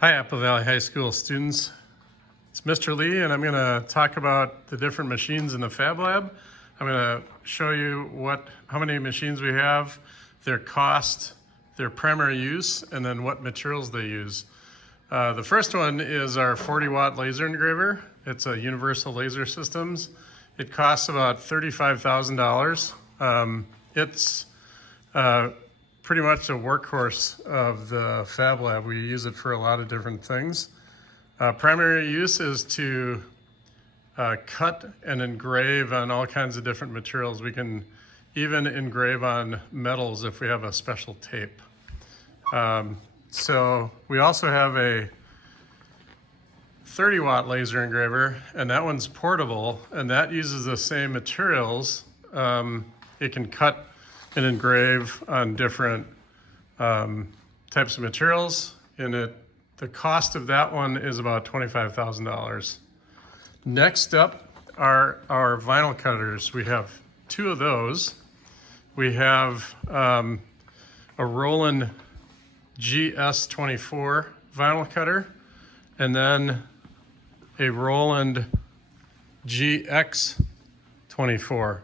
Hi, Apple Valley High School students. It's Mr. Lee, and I'm going to talk about the different machines in the Fab Lab. I'm going to show you how many machines we have, their cost, their primary use, and then what materials they use. The first one is our 40-watt laser engraver. It's a universal laser systems. It costs about $35,000. It's pretty much a workhorse of the Fab Lab. We use it for a lot of different things. Primary use is to cut and engrave on all kinds of different materials. We can even engrave on metals if we have a special tape. So we also have a 30-watt laser engraver, and that one's portable, and that uses the same materials. It can cut and engrave on different types of materials. The cost of that one is about $25,000. Next up are our vinyl cutters. We have two of those. We have a Roland GS24 vinyl cutter, and then a Roland GX24.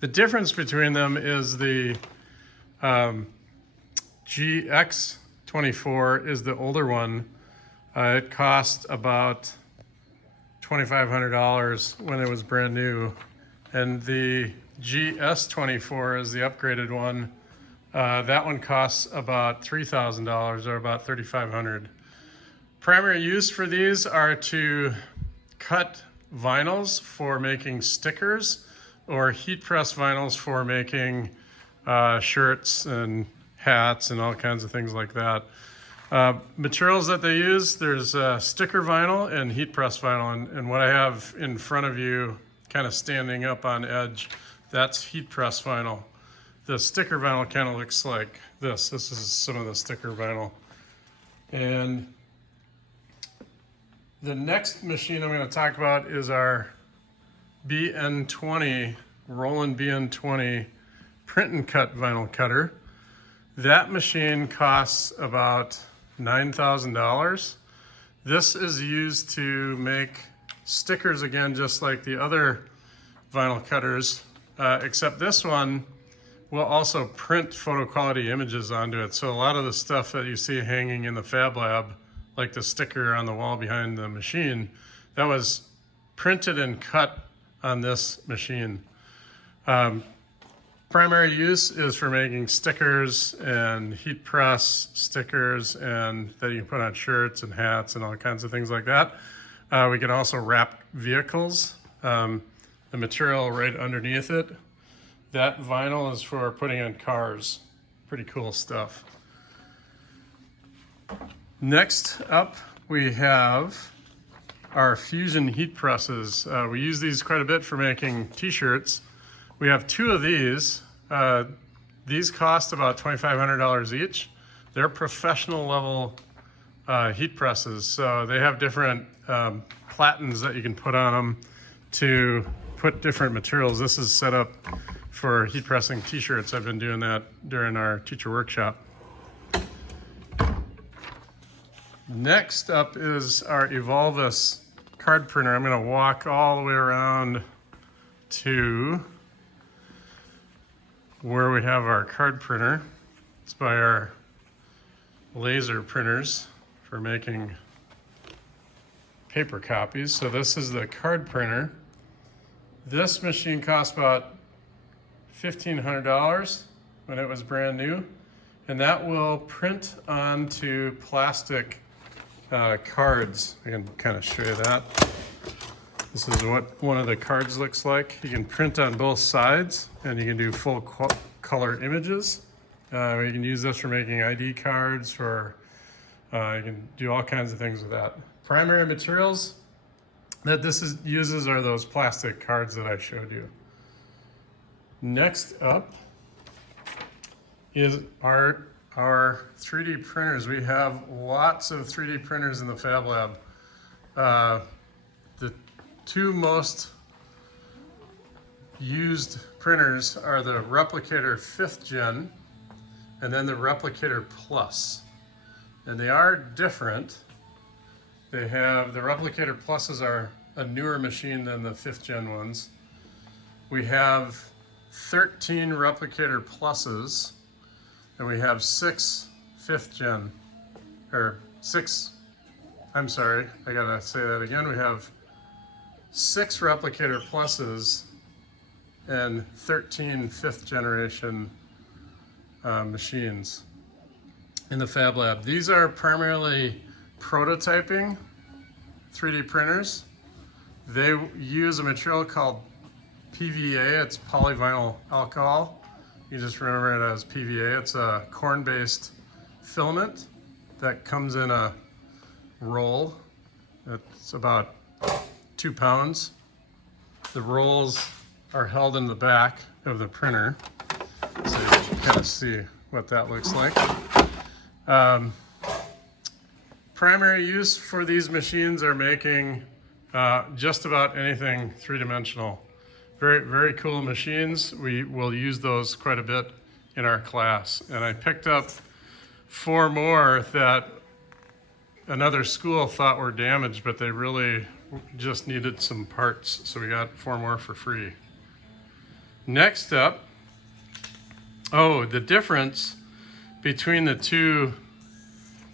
The difference between them is the GX24 is the older one. It cost about $2,500 when it was brand new. And the GS24 is the upgraded one. That one costs about $3,000 or about $3,500. Primary use for these are to cut vinyls for making stickers, or heat press vinyls for making shirts and hats and all kinds of things like that. Materials that they use, there's sticker vinyl and heat press vinyl, and what I have in front of you kind of standing up on edge, that's heat press vinyl. The sticker vinyl kind of looks like this. This is some of the sticker vinyl. And the next machine I'm going to talk about is our BN20, Roland BN20 print and cut vinyl cutter. That machine costs about $9,000. This is used to make stickers again, just like the other vinyl cutters, except this one will also print photo quality images onto it. So a lot of the stuff that you see hanging in the Fab Lab, like the sticker on the wall behind the machine, that was printed and cut on this machine. Primary use is for making stickers and heat press stickers, and that you can put on shirts and hats and all kinds of things like that. We can also wrap vehicles. The material right underneath it, that vinyl is for putting on cars. Pretty cool stuff. Next up, we have our fusion heat presses. We use these quite a bit for making t-shirts. We have two of these. These cost about $2,500 each. They're professional level heat presses, so they have different platens that you can put on them to put different materials. This is set up for heat pressing t-shirts. I've been doing that during our teacher workshop. Next up is our Evolvus card printer. I'm going to walk all the way around to where we have our card printer. It's by our laser printers for making paper copies. So this is the card printer. This machine cost about $1,500 when it was brand new, and that will print onto plastic cards. I can kind of show you that. This is what one of the cards looks like. You can print on both sides, and you can do full color images. You can use this for making ID cards, you can do all kinds of things with that. Primary materials that this uses are those plastic cards that I showed you. Next up is our 3D printers. We have lots of 3D printers in the Fab Lab. The two most used printers are the Replicator 5th Gen and then the Replicator Plus. And they are different. They have, the Replicator Pluses are a newer machine than the 5th gen ones. We have 13 Replicator Pluses, and we have 6 5th gen, or 6, I'm sorry, I gotta say that again. We have 6 Replicator Pluses and 13 5th generation machines in the Fab Lab. These are primarily prototyping 3D printers. They use a material called PVA. It's polyvinyl alcohol. You just remember it as PVA. It's a corn-based filament that comes in a roll. It's about 2 pounds. The rolls are held in the back of the printer, so you can kind of see what that looks like. Primary use for these machines are making just about anything three-dimensional. Very, very cool machines. We will use those quite a bit in our class. And I picked up 4 more that another school thought were damaged, but they really just needed some parts. So we got 4 more for free. Next up, the difference between the 2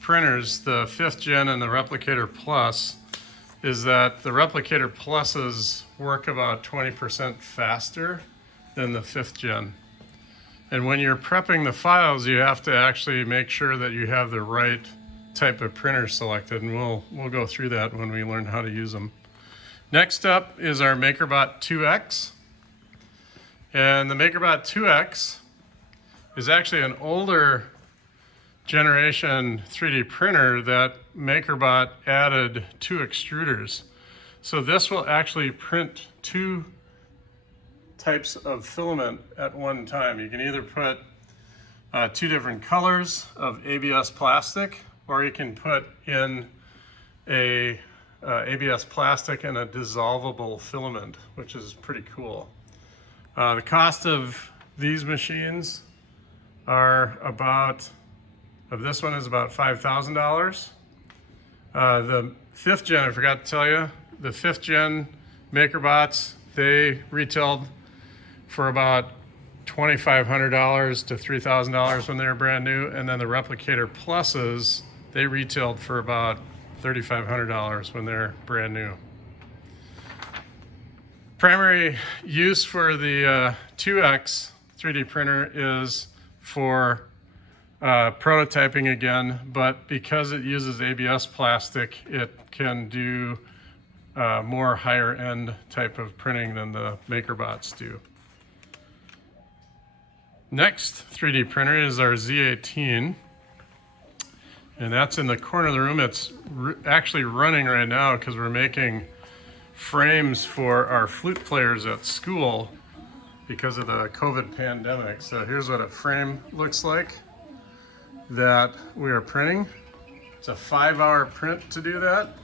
printers, the 5th gen and the Replicator Plus, is that the Replicator Pluses work about 20% faster than the 5th gen. And when you're prepping the files, you have to actually make sure that you have the right type of printer selected, and we'll go through that when we learn how to use them. Next up is our MakerBot 2X. And the MakerBot 2X is actually an older generation 3D printer that MakerBot added 2 extruders. So this will actually print 2 types of filament at one time. You can either put 2 different colors of ABS plastic, or you can put in a ABS plastic and a dissolvable filament, which is pretty cool. The cost of these machines are this one is about $5,000. The 5th gen, I forgot to tell you, the 5th gen MakerBots, they retailed for about $2,500 to $3,000 when they were brand new, and then the Replicator Pluses, they retailed for about $3,500 when they're brand new. Primary use for the 2X 3D printer is for prototyping again, but because it uses ABS plastic, it can do more higher end type of printing than the MakerBots do. Next 3D printer is our Z18, and that's in the corner of the room. It's actually running right now because we're making frames for our flute players at school because of the COVID pandemic. So here's what a frame looks like that we are printing. It's a 5-hour print to do that.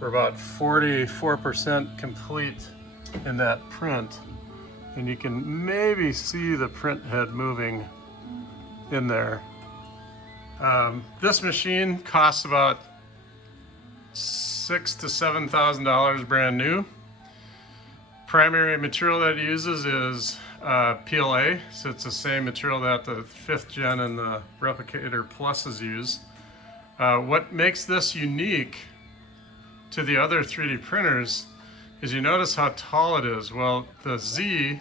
We're about 44% complete in that print, and you can maybe see the print head moving in there. This machine costs about $6,000 to $7,000 brand new. Primary material that it uses is PLA, so it's the same material that the 5th gen and the Replicator Pluses use. What makes this unique to the other 3D printers is, you notice how tall it is. Well, the Z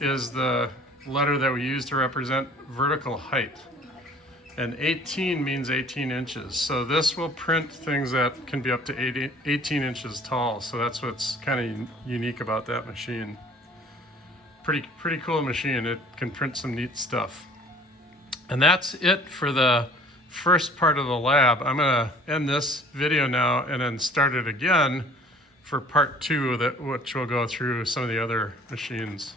is the letter that we use to represent vertical height, and 18 means 18 inches. So this will print things that can be up to 18 inches tall. So that's what's kind of unique about that machine. Pretty cool machine. It can print some neat stuff. And that's it for the first part of the lab. I'm gonna end this video now and then start it again for part 2, which will go through some of the other machines.